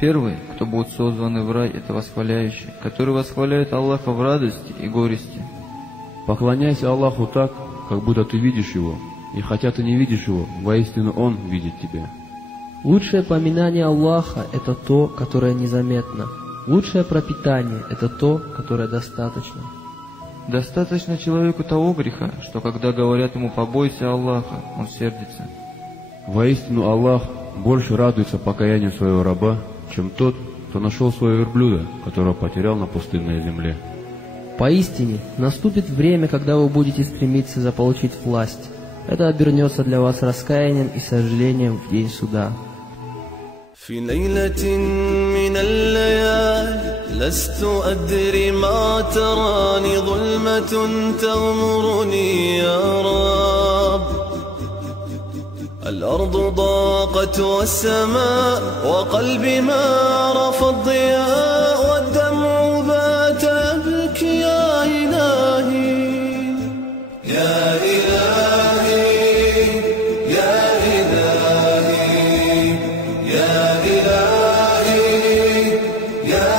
Первый, кто будут созваны в рай, это восхваляющие, которые восхваляют Аллаха в радости и горести. Поклоняйся Аллаху так, как будто ты видишь Его, и хотя ты не видишь Его, воистину Он видит тебя. Лучшее поминание Аллаха – это то, которое незаметно. Лучшее пропитание – это то, которое достаточно. Достаточно человеку того греха, что когда говорят ему «побойся Аллаха», он сердится. Воистину Аллах больше радуется покаянию своего раба, чем тот, кто нашел своего верблюда, которого потерял на пустынной земле. Поистине, наступит время, когда вы будете стремиться заполучить власть. Это обернется для вас раскаянием и сожалением в день суда. في ليلة من الليالي لست أدري ما تراني ظلمة تغمرني يا رب الأرض ضاقت والسماء وقلبي ما رفض ضياء والدمع بات يبكي يا إلهي يا إلهي يا إلهي يا إلهي يا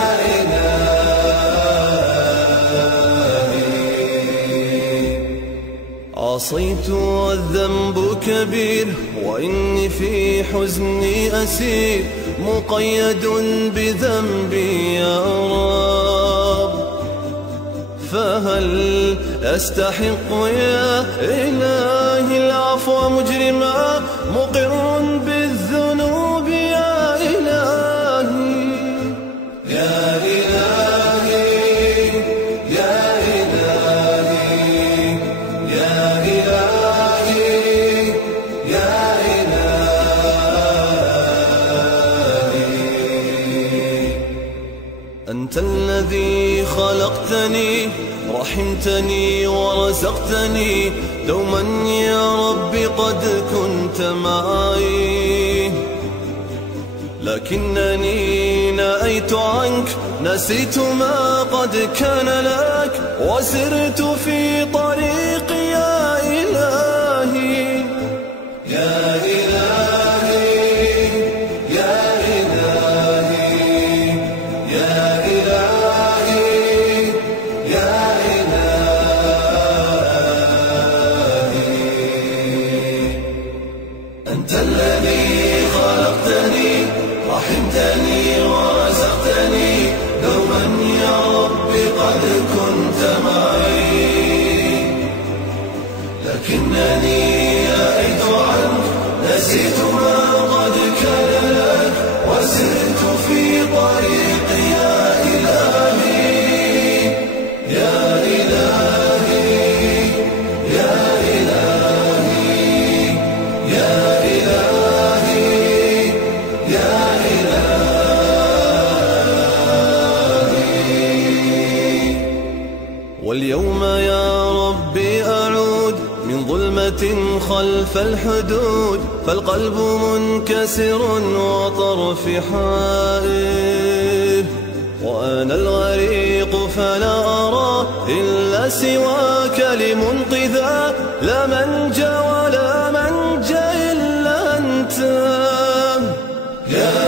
إلهي عصيت والذنب كبير وإني في حزني أسير مقيد بذنبي يا رب فهل أستحق يا إلهي العفو مجرما مقر بالذنوب يا إلهي يا إلهي يا إلهي يا إلهي يا إلهي أنت الذي خلقتني رحمتني ورزقتني دوما يا ربي قد كنت معي لكنني نأيت عنك نسيت ما قد كان لك وسرت في طريقي يا إلهي يا إلهي يا إلهي يا إلهي يا أنت الذي خلقتني رحمتني ورزقتني دوما يا ربي قد كنت معي لكنني نأيت عنك نسيت ما قد كان لك وسرت في طريقي يا إلهي يا إلهي يا إلهي يا إلهي يا إلهي واليوم يا ربي أعود من ظلمة خلف الحدود فالقلب منكسر وطرفي حائر وأنا الغريق فلا أرى إلا سواك لمنقذا لا منجى ولا منجى إلا أنت يا